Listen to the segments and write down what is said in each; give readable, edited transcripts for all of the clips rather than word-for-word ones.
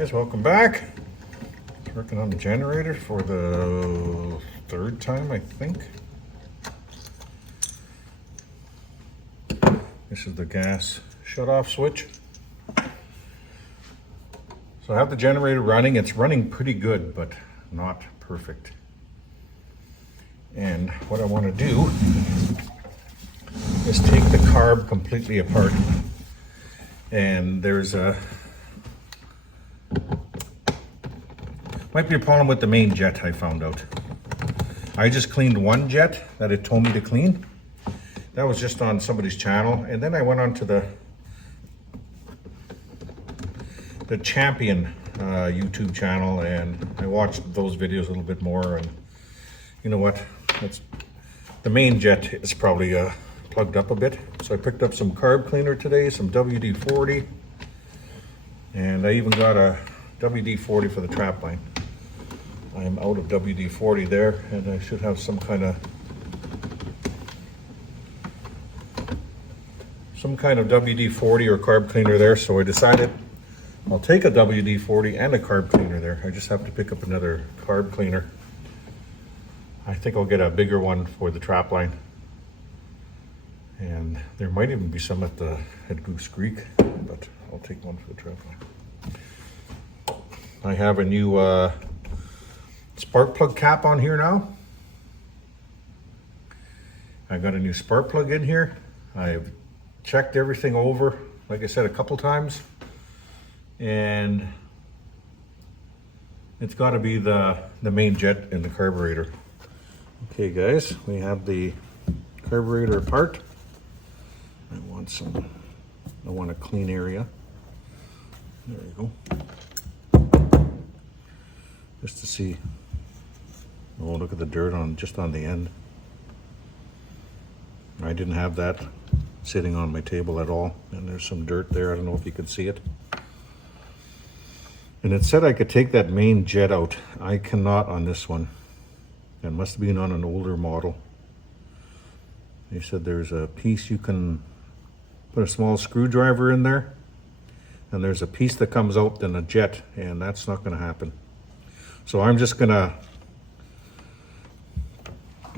Guys, welcome back. Working on the generator for the third time, I think. This is the gas shut-off switch. So I have the generator running. It's running pretty good, but not perfect. And what I want to do is take the carb completely apart. And there's might be a problem with the main jet, I found out. I just cleaned one jet that it told me to clean. That was just on somebody's channel. And then I went on to the Champion YouTube channel, and I watched those videos a little bit more, and you know what? The main jet is probably plugged up a bit. So I picked up some carb cleaner today, some WD-40, and I even got a WD-40 for the trap line. I am out of WD-40 there, and I should have some kind of WD-40 or carb cleaner there. So I decided I'll take a WD-40 and a carb cleaner there. I just have to pick up another carb cleaner. I think I'll get a bigger one for the trap line. And there might even be some at Goose Creek, but I'll take one for the trap line. I have a new spark plug cap on here now. I got a new spark plug in here. I've checked everything over, like I said, a couple times. And it's got to be the main jet in the carburetor. Okay guys, we have the carburetor apart. I want a clean area. There you go. Just to see. Oh, look at the dirt just on the end. I didn't have that sitting on my table at all. And there's some dirt there. I don't know if you can see it. And it said I could take that main jet out. I cannot on this one. It must have been on an older model. They said there's a piece you can put a small screwdriver in there, and there's a piece that comes out in a jet, and that's not going to happen. So I'm just going to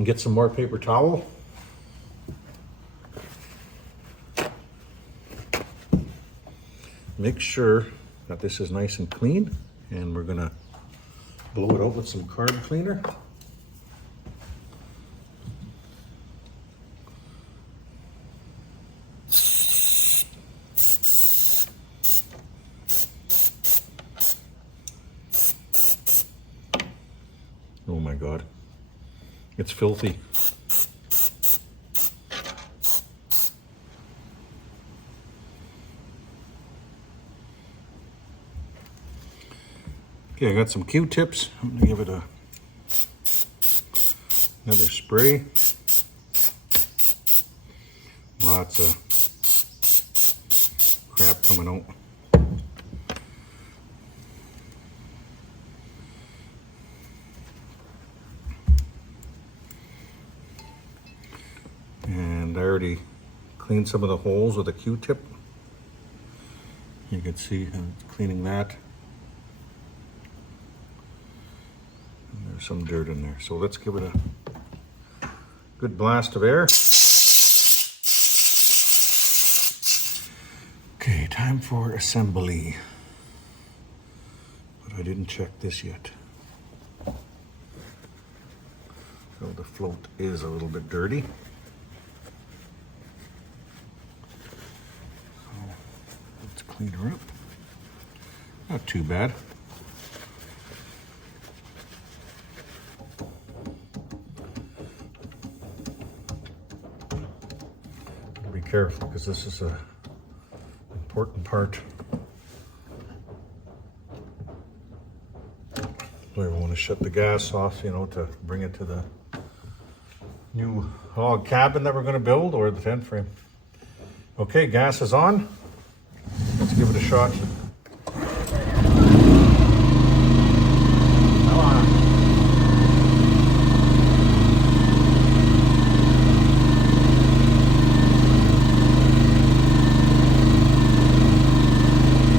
get some more paper towel. Make sure that this is nice and clean, and we're going to blow it out with some carb cleaner. Oh my God, it's filthy. Okay, I got some Q-tips. I'm gonna give it another spray. Lots of crap coming out. And I already cleaned some of the holes with a Q-tip. You can see I'm cleaning that. And there's some dirt in there. So let's give it a good blast of air. Okay, time for assembly. But I didn't check this yet. So the float is a little bit dirty. Clean her up. Not too bad. Be careful, because this is an important part. I want to shut the gas off, to bring it to the new log cabin that we're going to build, or the tent frame. Okay, gas is on. Let's give it a shot. Come on.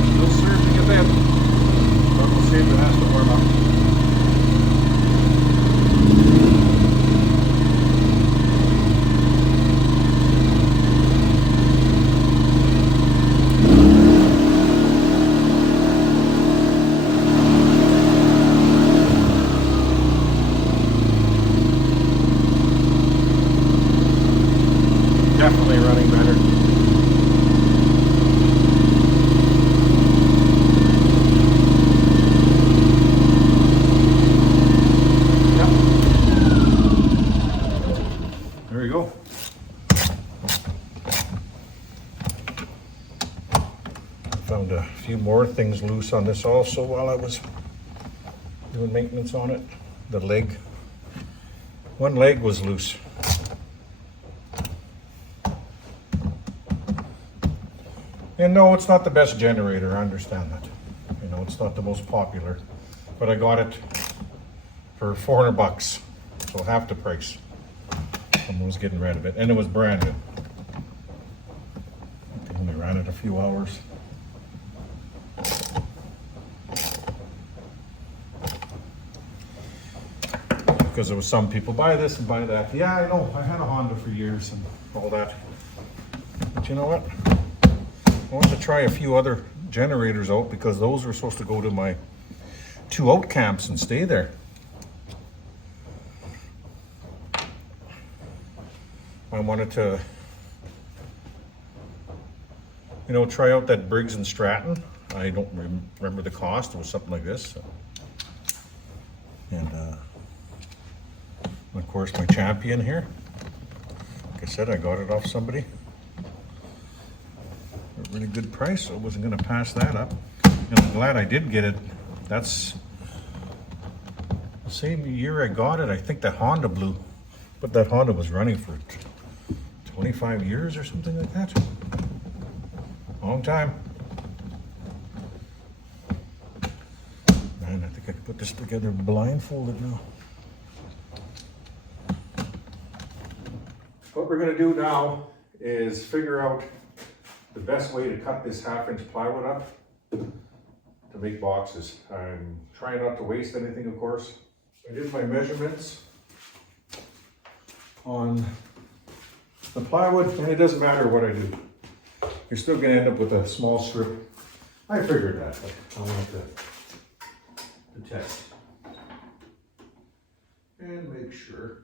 Still surging a bit. definitely running better. Yep. There you go. Found a few more things loose on this also while I was doing maintenance on it. The leg. One leg was loose. And no, it's not the best generator, I understand that. You know, it's not the most popular. But I got it for 400 bucks. So half the price. Someone was getting rid of it. And it was brand new. I only ran it a few hours. Because there was some people buy this and buy that. Yeah, I know. I had a Honda for years and all that. But you know what? I wanted to try a few other generators out because those were supposed to go to my 2 out camps and stay there. I wanted to, you know, try out that Briggs and Stratton. I don't remember the cost. It was something like this. And of course my Champion here. Like I said, I got it off somebody. A really good price, so I wasn't going to pass that up. And I'm glad I did get it. That's the same year I got it. I think the Honda blew, but that Honda was running for 25 years or something like that. Long time. Man, I think I could put this together blindfolded now. What we're going to do now is figure out the best way to cut this 1/2-inch plywood up to make boxes. I'm trying not to waste anything, of course. I did my measurements on the plywood, and it doesn't matter what I do. You're still going to end up with a small strip. I figured that, but I wanted to test and make sure.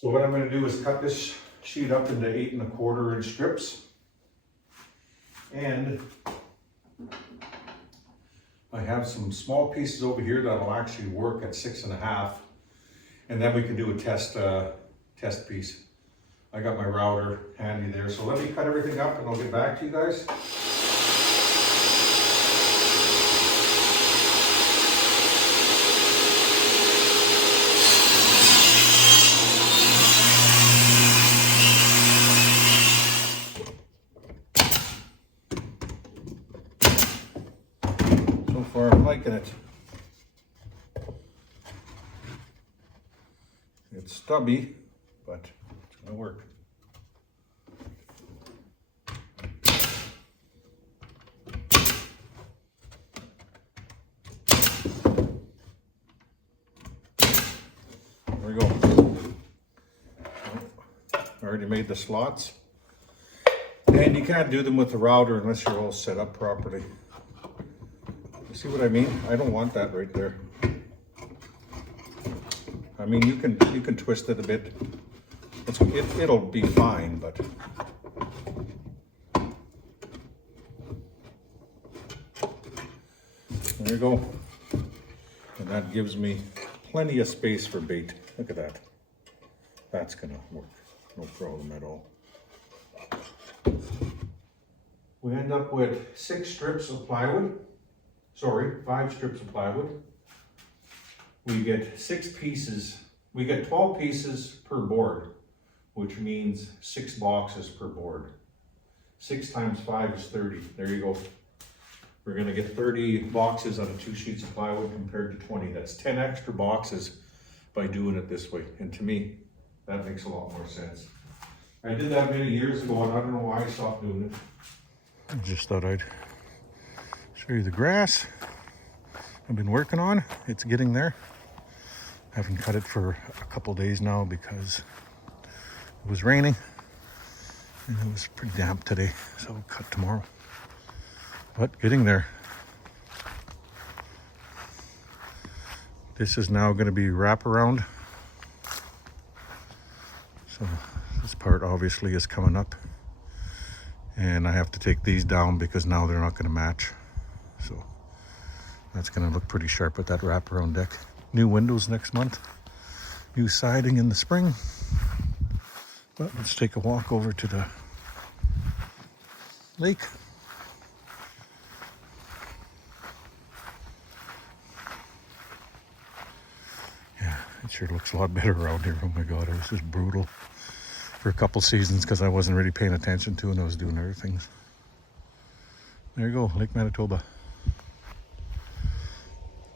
So what I'm going to do is cut this sheet up into 8 1/4 inch strips. And I have some small pieces over here that will actually work at 6 1/2. And then we can do a test piece. I got my router handy there. So let me cut everything up and I'll get back to you guys. So far I'm liking it. It's stubby, but it's gonna work. There we go. I already made the slots. And you can't do them with the router unless you're all set up properly. You see what I mean? I don't want that right there. I mean, you can twist it a bit. It'll be fine, but there you go. And that gives me plenty of space for bait. Look at that. That's gonna work. No problem at all. We end up with 6 strips of plywood. Sorry, 5 strips of plywood. We get 6 pieces. We get 12 pieces per board, which means 6 boxes per board. 6 times 5 is 30. There you go. We're gonna get 30 boxes out of 2 sheets of plywood compared to 20. That's 10 extra boxes by doing it this way. And to me, that makes a lot more sense. I did that many years ago and I don't know why I stopped doing it. I just thought I'd show you the grass I've been working on. It's getting there. I haven't cut it for a couple days now because it was raining and it was pretty damp today, so I'll cut tomorrow. But getting there. This is now going to be wraparound So this part obviously is coming up, and I have to take these down because now they're not going to match. So that's going to look pretty sharp with that wraparound deck. New windows next month, new siding in the spring. But let's take a walk over to the lake. Yeah, it sure looks a lot better around here. Oh my God, it was just brutal for a couple seasons because I wasn't really paying attention to and I was doing other things. There you go, Lake Manitoba.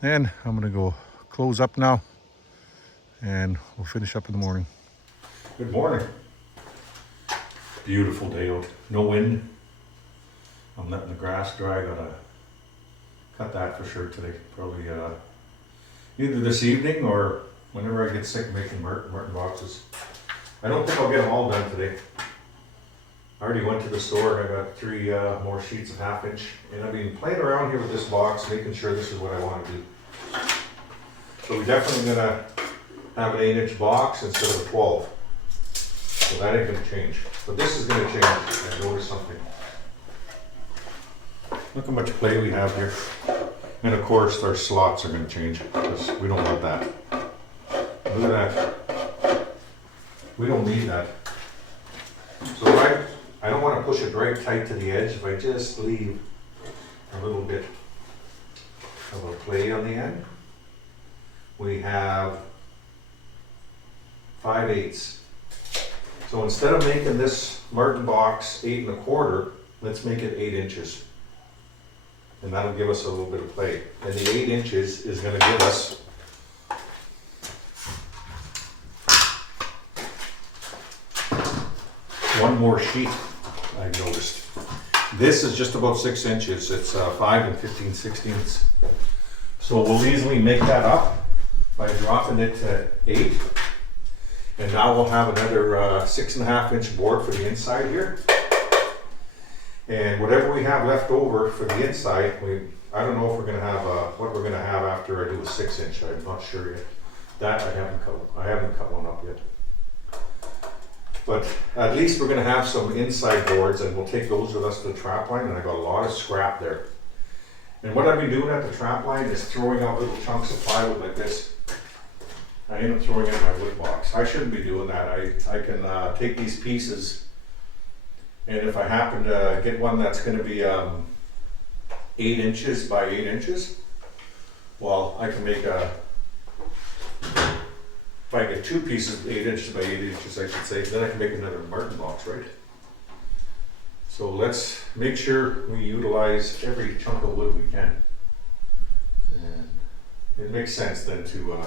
And I'm gonna go close up now and we'll finish up in the morning. Good morning. Beautiful day out, no wind. I'm letting the grass dry. Gotta cut that for sure today. Probably either this evening or whenever I get sick making Marten boxes. I don't think I'll get them all done today. I already went to the store and I got 3 more sheets of 1/2 inch. And I've been playing around here with this box, making sure this is what I want to do. So we're definitely gonna have an 8-inch box instead of a 12. So that ain't gonna change. But this is gonna change. I noticed something. Look how much play we have here. And of course our slots are gonna change because we don't want that. Look at that. We don't need that. So I don't want to push it right tight to the edge. If I just leave a little bit of a play on the end, we have 5/8. So instead of making this Marten box 8 1/4, let's make it 8 inches. And that'll give us a little bit of play. And the 8 inches is going to give us one more sheet, I noticed. This is just about 6 inches. It's 5 15/16. So we'll easily make that up by dropping it to 8. And now we'll have another 6 1/2 inch board for the inside here. And whatever we have left over for the inside, I don't know if we're going to have what we're going to have after I do a 6 inch. I'm not sure yet. That I haven't cut one up yet. But at least we're going to have some inside boards and we'll take those with us to the trap line, and I got a lot of scrap there. And what I've been doing at the trap line is throwing out little chunks of plywood like this. I end up throwing it in my wood box. I shouldn't be doing that. I can take these pieces, and if I happen to get one that's going to be 8 inches by 8 inches, well, I can make if I get 2 pieces 8 inches by 8 inches, I should say, then I can make another Marten box, right? So let's make sure we utilize every chunk of wood we can. And it makes sense then to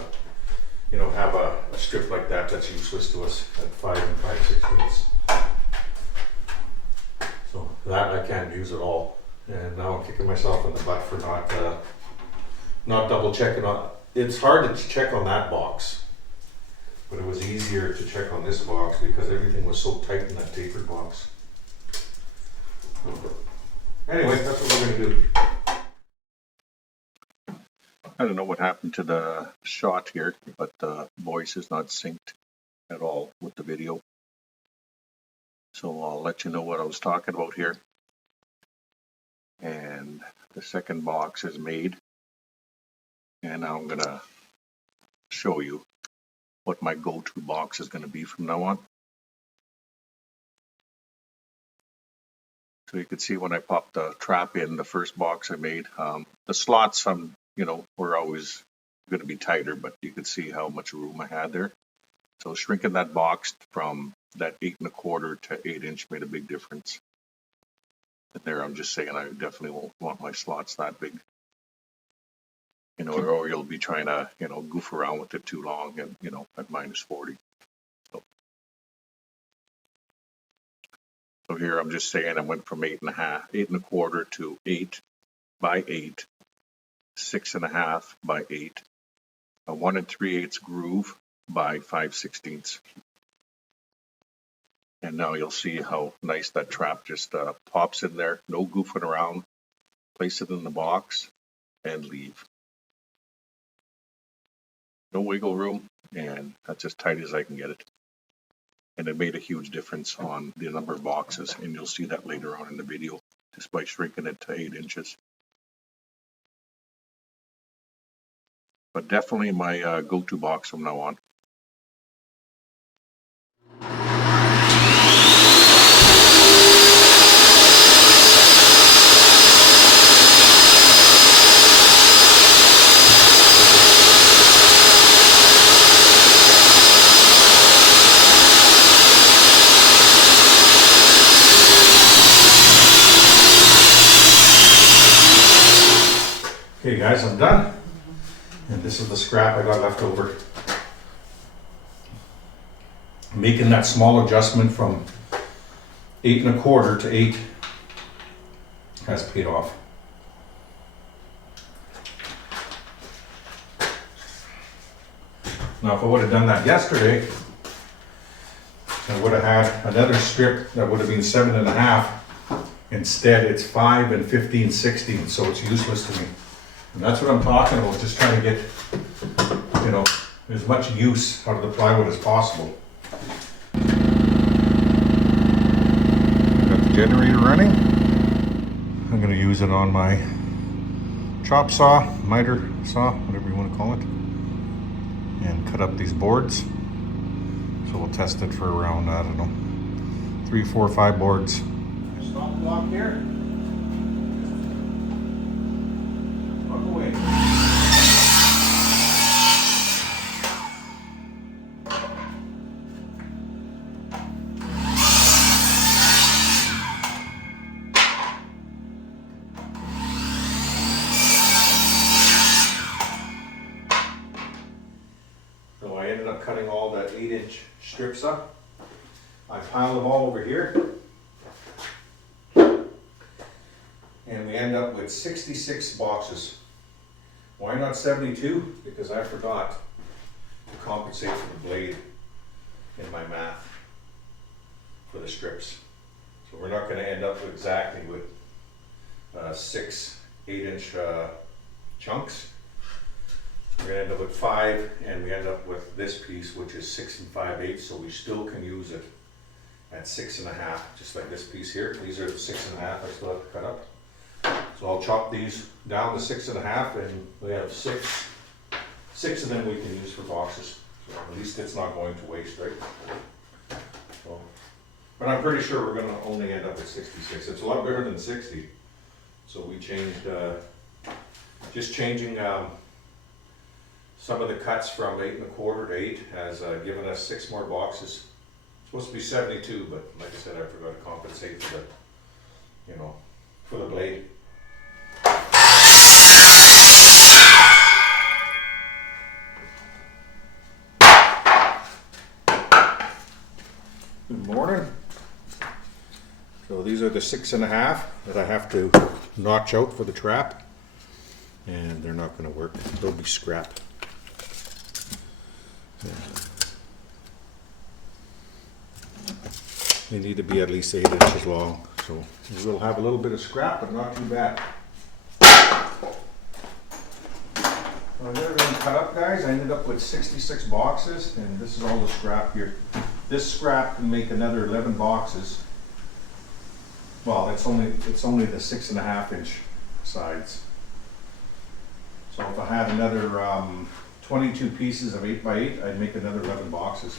have a strip like that that's useless to us at 5 5/16. So that I can't use at all. And now I'm kicking myself in the butt for not double checking on. It's hard to check on that box, but it was easier to check on this box because everything was so tight in that tapered box. Anyway, that's what we're going to do. I don't know what happened to the shot here, but the voice is not synced at all with the video. So I'll let you know what I was talking about here. And the second box is made. And now I'm going to show you what my go-to box is going to be from now on. So you can see when I popped the trap in, the first box I made, the slots, were always going to be tighter, but you could see how much room I had there. So shrinking that box from that 8 1/4 to 8 inch made a big difference. And there, I'm just saying I definitely won't want my slots that big. Or you'll be trying to, goof around with it too long and, at -40. So here I'm just saying I went from 8 1/4 to 8 by 8, 6 1/2 by 8, a 1 3/8 groove by 5/16. And now you'll see how nice that trap just pops in there, no goofing around, place it in the box and leave. No wiggle room, and that's as tight as I can get it. and it made a huge difference on the number of boxes, and you'll see that later on in the video, just by shrinking it to 8 inches. But definitely my go-to box from now on. Okay guys, I'm done. And this is the scrap I got left over. Making that small adjustment from 8 1/4 to 8 has paid off. Now if I would have done that yesterday, I would have had another strip that would have been 7 1/2. Instead it's 5 and 15 16, so it's useless to me. And that's what I'm talking about, just trying to get, you know, as much use out of the plywood as possible. Got the generator running. I'm going to use it on my chop saw, miter saw, whatever you want to call it, and cut up these boards. So we'll test it for around, I don't know, 3, 4, 5 boards. Stop block here. So I ended up cutting all the 8-inch strips up. I piled them all over here. And we end up with 66 boxes. Why not 72? Because I forgot to compensate for the blade in my math for the strips. So we're not going to end up exactly with 6 8-inch chunks. We're going to end up with 5, and we end up with this piece, which is 6 5/8, so we still can use it at 6 1/2, just like this piece here. These are the 6 1/2 I still have to cut up. So I'll chop these down to 6 1/2, and we have six of them we can use for boxes. So at least it's not going to waste, right? So, but I'm pretty sure we're going to only end up at 66. It's a lot better than 60. So we changed, just changing some of the cuts from 8 1/4 to 8 has given us 6 more boxes. It's supposed to be 72, but like I said, I forgot to compensate for the, you know, for the blade. Good morning. So these are the 6 1/2 that I have to notch out for the trap, and they're not going to work. They'll be scrap. They need to be at least 8 inches long, so we'll have a little bit of scrap, but not too bad. Well, I got everything cut up, guys. I ended up with 66 boxes, and this is all the scrap here. This scrap can make another 11 boxes. Well, it's only the 6 1/2-inch sides. So if I had another 22 pieces of 8 by 8, I'd make another 11 boxes.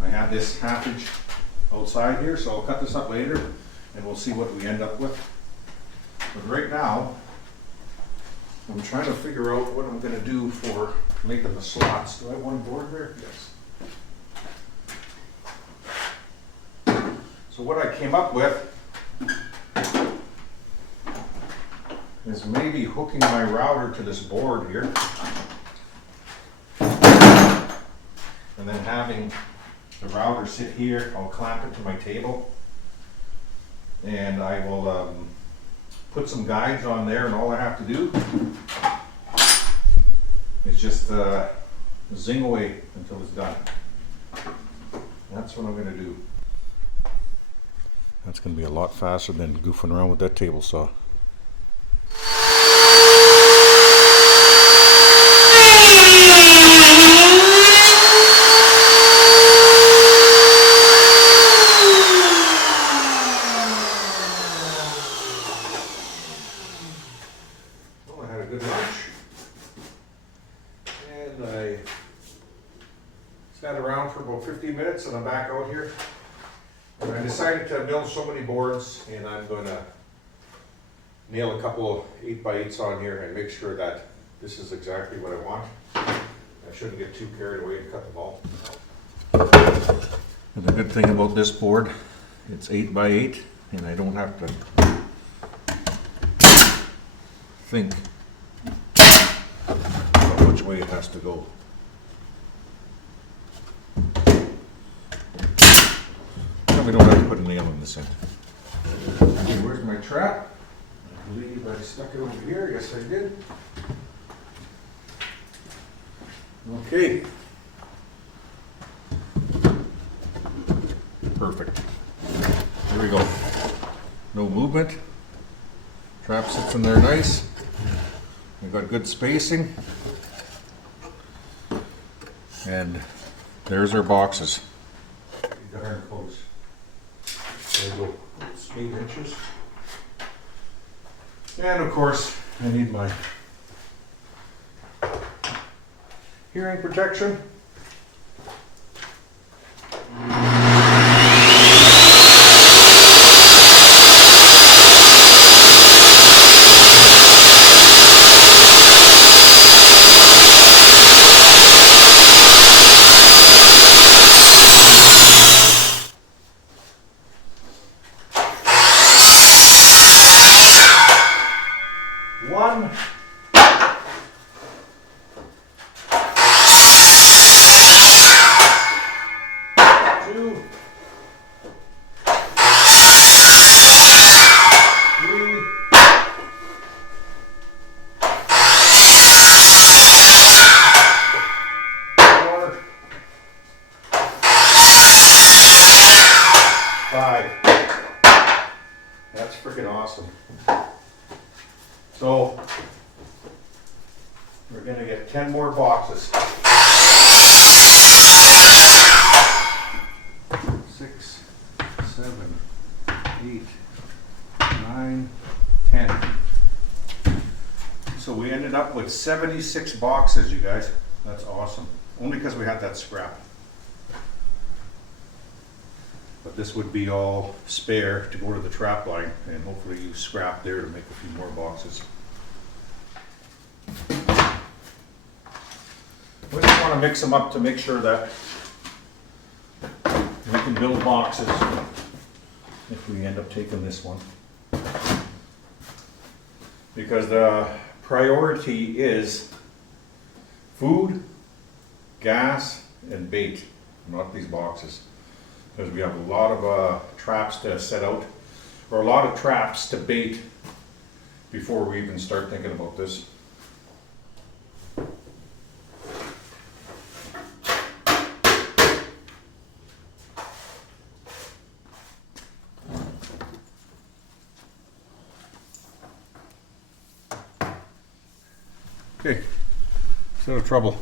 I have this 1/2 inch outside here, so I'll cut this up later and we'll see what we end up with. But right now, I'm trying to figure out what I'm going to do for making the slots. Do I have one board there? Yes. So what I came up with is maybe hooking my router to this board here, and then having the router sit here. I'll clamp it to my table, and I will put some guides on there, and all I have to do is just zing away until it's done. That's what I'm going to do. That's going to be a lot faster than goofing around with that table saw. Sat around for about 15 minutes and I'm back out here. And I decided to build so many boards, and I'm gonna nail a couple 8x8s on here and make sure that this is exactly what I want. I shouldn't get too carried away and cut the ball. And the good thing about this board, it's 8x8 and I don't have to think about which way it has to go. And we don't have to put a nail in the center. Okay, where's my trap? I believe I stuck it over here. Yes, I did. Okay. Perfect. Here we go. No movement. Trap sits in there nice. We've got good spacing. And there's our boxes. Darn close. There we go. It's 8 inches. And of course, I need my hearing protection. One. Two. Three. Four. 5. That's freaking awesome. So we're going to get 10 more boxes. 6, 7, 8, 9, 10. So we ended up with 76 boxes, you guys. That's awesome. Only because we had that scrap. But this would be all spare to go to the trap line, and hopefully use scrap there to make a few more boxes. We just want to mix them up to make sure that we can build boxes if we end up taking this one. Because the priority is food, gas, and bait, not these boxes. Because we have a lot of traps to set out, or a lot of traps to bait before we even start thinking about this. Okay, instead of trouble.